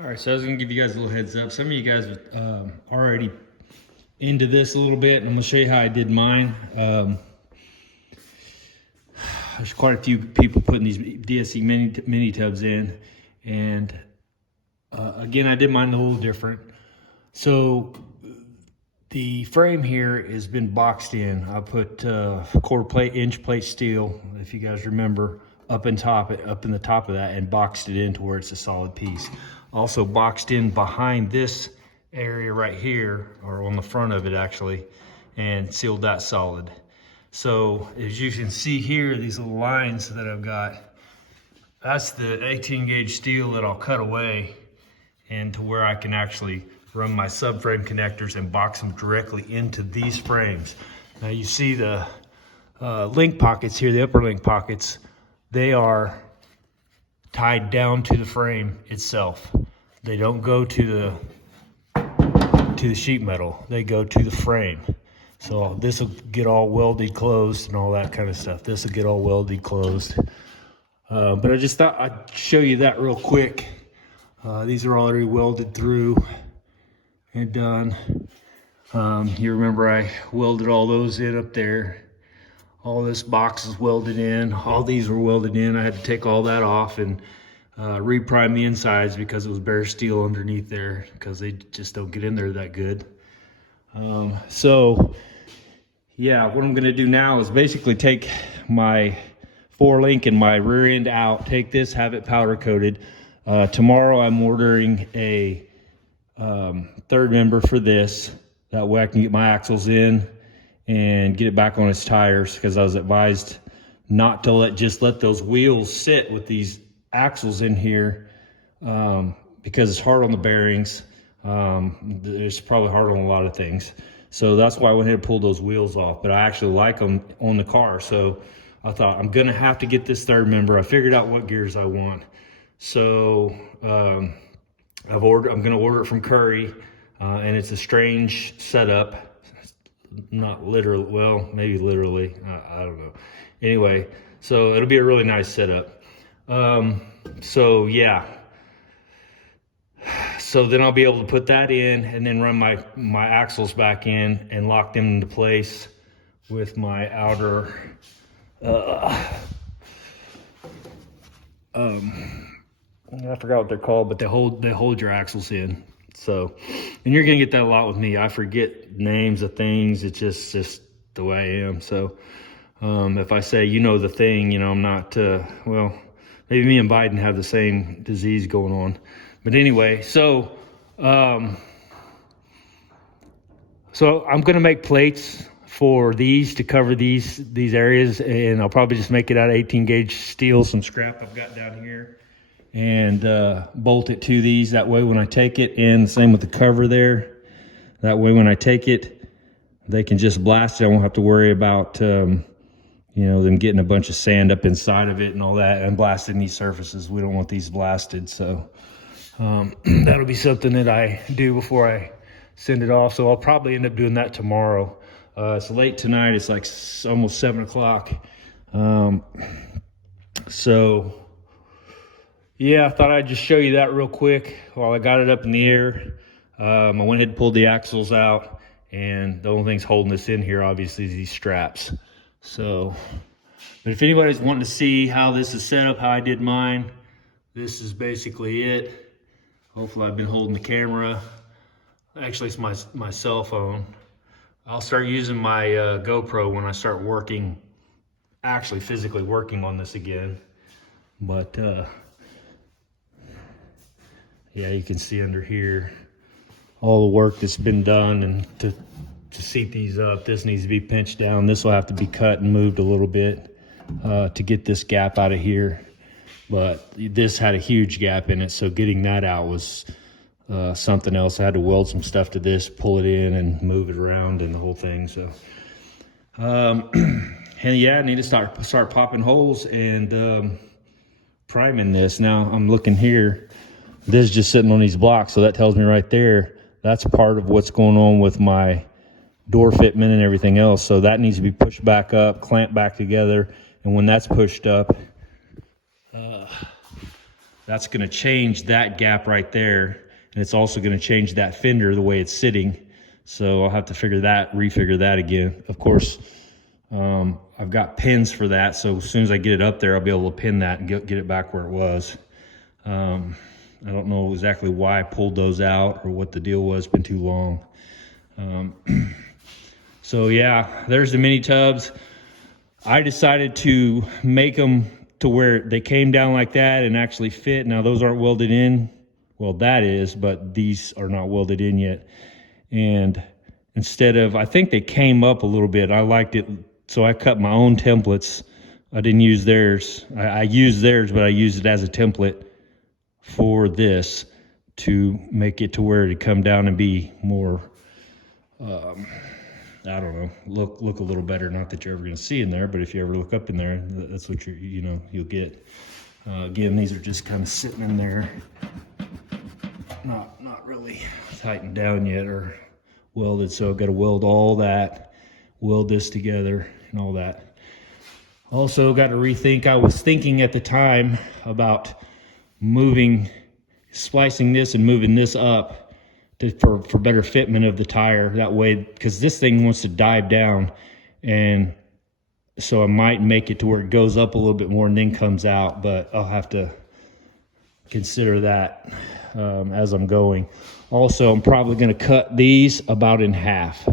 All right, so I was gonna give you guys a little heads up. Some of you guys are already into this a little bit, and I'm gonna show you how I did mine. There's quite a few people putting these DSC mini tubs in, and again, I did mine a little different. So the frame here has been boxed in. I put inch plate steel, if you guys remember, up in the top of that, and boxed it in to where it's a solid piece. Also boxed in behind this area right here, or on the front of it actually, and sealed that solid. So as you can see here, these little lines that I've got, that's the 18 gauge steel that I'll cut away and to where I can actually run my subframe connectors and box them directly into these frames. Now you see the link pockets here, the upper link pockets, they are tied down to the frame itself. They don't go to the sheet metal, they go to the frame. So this will get all welded closed and all that kind of stuff. This will get all welded closed. But I just thought I'd show you that real quick. These are already welded through and done. You remember I welded all those in up there. All this box is welded in. All these were welded in. I had to take all that off and reprime the insides because it was bare steel underneath there, because they just don't get in there that good. So yeah, what I'm gonna do now is basically take my 4-link and my rear end out, take this, have it powder coated. Tomorrow I'm ordering a third member for this. That way I can get my axles in and get it back on its tires, because I was advised not to let those wheels sit with these axles in here, because it's hard on the bearings. It's probably hard on a lot of things. So that's why I went ahead and pulled those wheels off, but I actually like them on the car. So I thought I'm gonna have to get this third member. I figured out what gears I want. So I'm gonna order it from Curry, and it's a strange setup. Not literally, well, maybe literally, I don't know. Anyway, so it'll be a really nice setup. So yeah. So then I'll be able to put that in and then run my axles back in and lock them into place with my outer, I forgot what they're called, but they hold your axles in. So, and you're gonna get that a lot with me. I forget names of things. It's just the way I am. So, if I say, the thing, I'm not, well, maybe me and Biden have the same disease going on. But anyway, so I'm gonna make plates for these to cover these areas, and I'll probably just make it out of 18 gauge steel, some scrap I've got down here, and bolt it to these. That way when I take it, and same with the cover there, that way when I take it, they can just blast it. I won't have to worry about them getting a bunch of sand up inside of it and all that, and blasting these surfaces. We don't want these blasted. So that'll be something that I do before I send it off. So I'll probably end up doing that tomorrow. It's late tonight. It's like almost 7 o'clock. So yeah, I thought I'd just show you that real quick while I got it up in the air. I went ahead and pulled the axles out, and the only thing's holding this in here obviously is these straps. So, but if anybody's wanting to see how this is set up, how I did mine, this is basically it. Hopefully I've been holding the camera. Actually, it's my cell phone. I'll start using my GoPro when I start working, actually physically working on this again. But yeah, you can see under here all the work that's been done, and to seat these up, this needs to be pinched down. This will have to be cut and moved a little bit to get this gap out of here. But this had a huge gap in it, so getting that out was something else. I had to weld some stuff to this, pull it in, and move it around, and the whole thing. So, and yeah, I need to start popping holes and priming this. Now I'm looking here. This is just sitting on these blocks, so that tells me right there that's part of what's going on with my door fitment and everything else. So that needs to be pushed back up, clamped back together, and when that's pushed up, that's going to change that gap right there. And it's also going to change that fender the way it's sitting. So I'll have to refigure that again. Of course, I've got pins for that. So as soon as I get it up there, I'll be able to pin that and get it back where it was. I don't know exactly why I pulled those out or what the deal was. It's been too long. So yeah, there's the mini tubs. I decided to make them to where they came down like that and actually fit. Now those aren't welded in. Well, that is, but these are not welded in yet. And instead of, I think they came up a little bit. I liked it, so I cut my own templates. I didn't use theirs. I used theirs, but I used it as a template for this to make it to where it'd come down and be more, I don't know, look a little better. Not that you're ever going to see in there, but if you ever look up in there, that's what you'll get. Again, these are just kind of sitting in there, not really tightened down yet or welded. So I've got to weld all that, weld this together and all that. Also got to rethink. I was thinking at the time about splicing this and moving this up for better fitment of the tire. That way, because this thing wants to dive down, and so I might make it to where it goes up a little bit more and then comes out, but I'll have to consider that as I'm going. Also, I'm probably going to cut these about in half.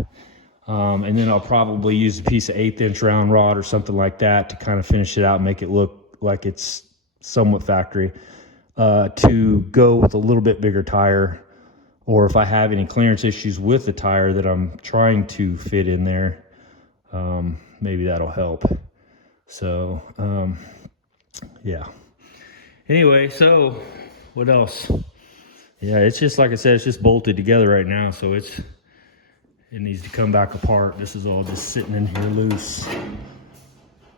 And then I'll probably use a piece of 1/8 inch round rod or something like that to kind of finish it out and make it look like it's somewhat factory, to go with a little bit bigger tire. Or if I have any clearance issues with the tire that I'm trying to fit in there, maybe that'll help. So, yeah. Anyway, so what else? Yeah, it's just, like I said, it's just bolted together right now. So it needs to come back apart. This is all just sitting in here loose.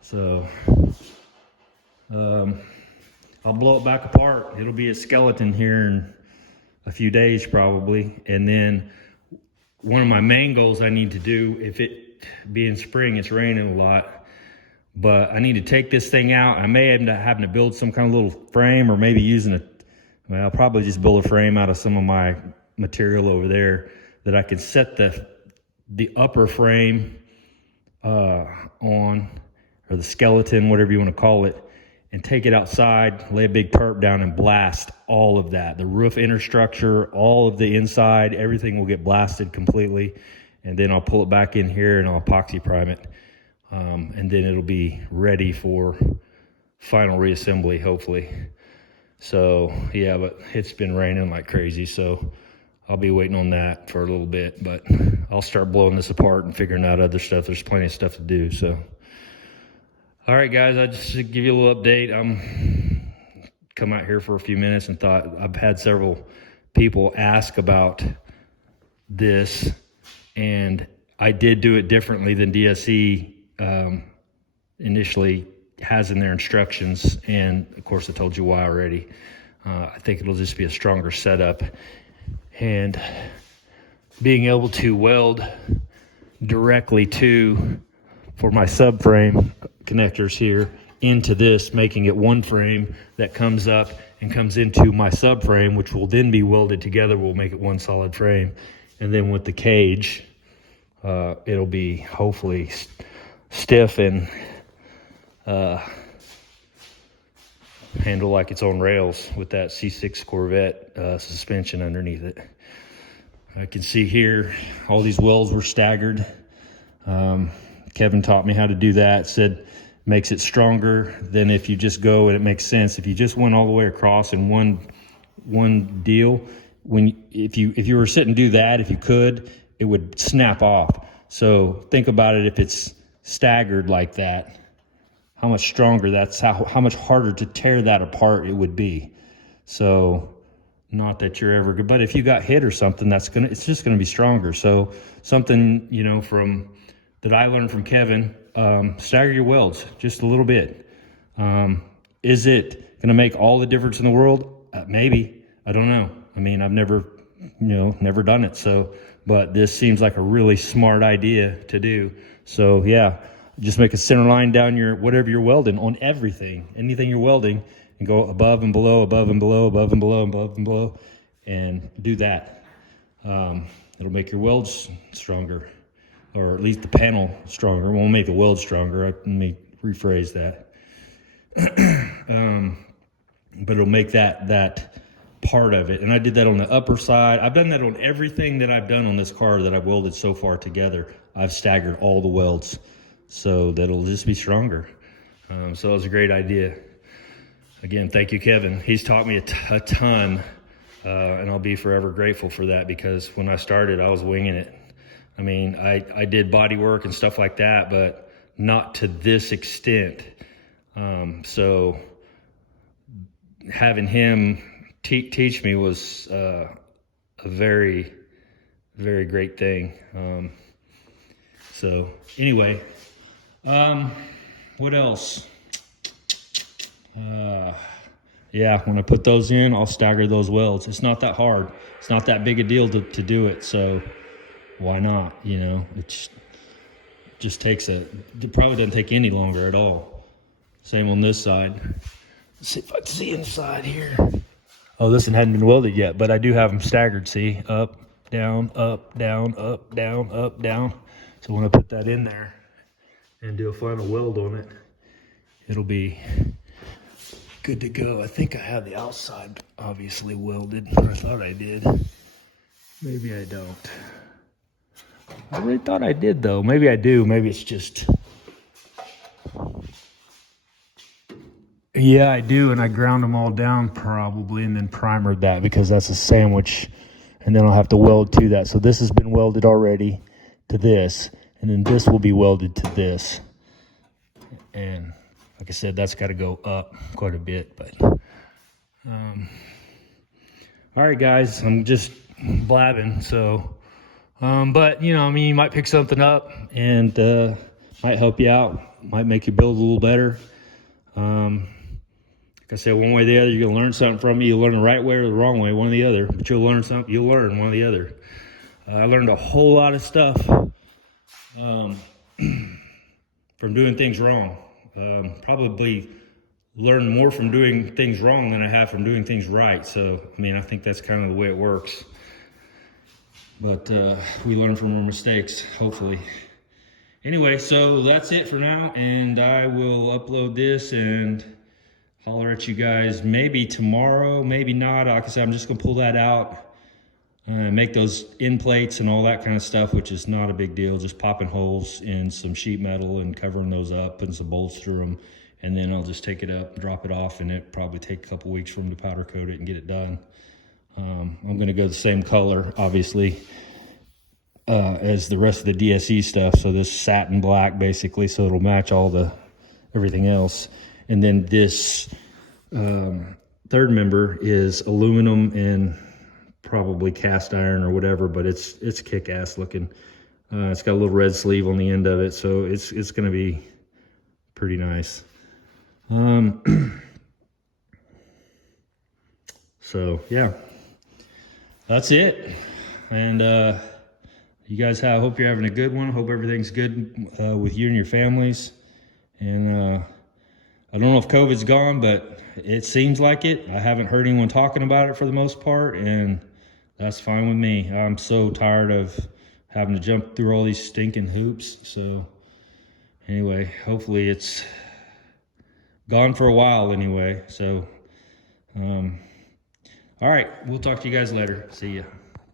So, I'll blow it back apart. It'll be a skeleton here in a few days probably. And then one of my main goals I need to do, if it being spring, it's raining a lot, but I need to take this thing out. I may end up having to build some kind of little frame, or maybe using I'll probably just build a frame out of some of my material over there that I can set the upper frame on, or the skeleton, whatever you want to call it, and take it outside, lay a big tarp down and blast all of that. The roof inner structure, all of the inside, everything will get blasted completely. And then I'll pull it back in here and I'll epoxy prime it. And then it'll be ready for final reassembly, hopefully. So yeah, but it's been raining like crazy, so I'll be waiting on that for a little bit, but I'll start blowing this apart and figuring out other stuff. There's plenty of stuff to do. So, all right, guys, I just to give you a little update. I'm come out here for a few minutes and thought, I've had several people ask about this, and I did do it differently than DSE initially has in their instructions. And of course, I told you why already. I think it'll just be a stronger setup, and being able to weld directly for my subframe connectors here into this, making it one frame that comes up and comes into my subframe, which will then be welded together. We'll make it one solid frame. And then with the cage, it'll be hopefully stiff and handle like it's on rails with that C6 Corvette suspension underneath it. I can see here all these welds were staggered. Kevin taught me how to do that, said makes it stronger than if you just go, and it makes sense. If you just went all the way across in one deal, if you were sitting and do that, if you could, it would snap off. So think about it, if it's staggered like that, how much stronger how much harder to tear that apart it would be. So not that you're ever good, but if you got hit or something, it's just gonna be stronger. So something, that I learned from Kevin, stagger your welds just a little bit. Is it gonna make all the difference in the world? Maybe, I don't know. I mean, I've never done it. So, but this seems like a really smart idea to do. So yeah, just make a center line down whatever you're welding on anything you're welding, and go above and below, above and below, above and below, above and below, and do that. It'll make your welds stronger, or at least the panel stronger. It won't make the weld stronger. Let me rephrase that. But it'll make that part of it. And I did that on the upper side. I've done that on everything that I've done on this car that I've welded so far together. I've staggered all the welds so that it'll just be stronger. So it was a great idea. Again, thank you, Kevin. He's taught me a ton, and I'll be forever grateful for that, because when I started, I was winging it. I mean, I did body work and stuff like that, but not to this extent. So having him teach me was a very, very great thing. So anyway, what else? Yeah, when I put those in, I'll stagger those welds. It's not that hard. It's not that big a deal to do it. So why not? You know, it just takes it probably doesn't take any longer at all. Same on this side. Let's see if I can see inside here. Oh, this one hadn't been welded yet, but I do have them staggered. See, up, down, up, down, up, down, up, down. So when I put that in there and do a final weld on it, it'll be good to go. I think I have the outside obviously welded. I thought I did. Maybe I don't. I really thought I did though. Maybe I do. Maybe it's just... Yeah, I do, and I ground them all down probably, and then primered that because that's a sandwich, and then I'll have to weld to that. So this has been welded already to this, and then this will be welded to this. And like I said, that's got to go up quite a bit. But all right, guys, I'm just blabbing. So, but you know, I mean, you might pick something up and might help you out, might make you build a little better. Like I said, one way or the other, you're gonna learn something from me. You'll learn the right way or the wrong way, one or the other. But you'll learn something. You'll learn one or the other. I learned a whole lot of stuff from doing things wrong. Probably learned more from doing things wrong than I have from doing things right. So, I mean, I think that's kind of the way it works. But we learn from our mistakes, hopefully. Anyway, so that's it for now, and I will upload this and holler at you guys maybe tomorrow, maybe not. Like I said, I'm just gonna pull that out and make those end plates and all that kind of stuff, which is not a big deal. Just popping holes in some sheet metal and covering those up, putting some bolts through them, and then I'll just take it up, drop it off, and it probably take a couple weeks for them to powder coat it and get it done. I'm gonna go the same color, obviously, as the rest of the DSE stuff. So this satin black, basically, so it'll match everything else. And then this third member is aluminum and probably cast iron or whatever, but it's kick-ass looking. It's got a little red sleeve on the end of it, so it's going to be pretty nice. So yeah, that's it. And you guys I hope you're having a good one. Hope everything's good with you and your families. And I don't know if COVID's gone, but it seems like it. I haven't heard anyone talking about it for the most part, and that's fine with me. I'm so tired of having to jump through all these stinking hoops. So anyway, hopefully it's gone for a while anyway. So, all right, we'll talk to you guys later. See ya.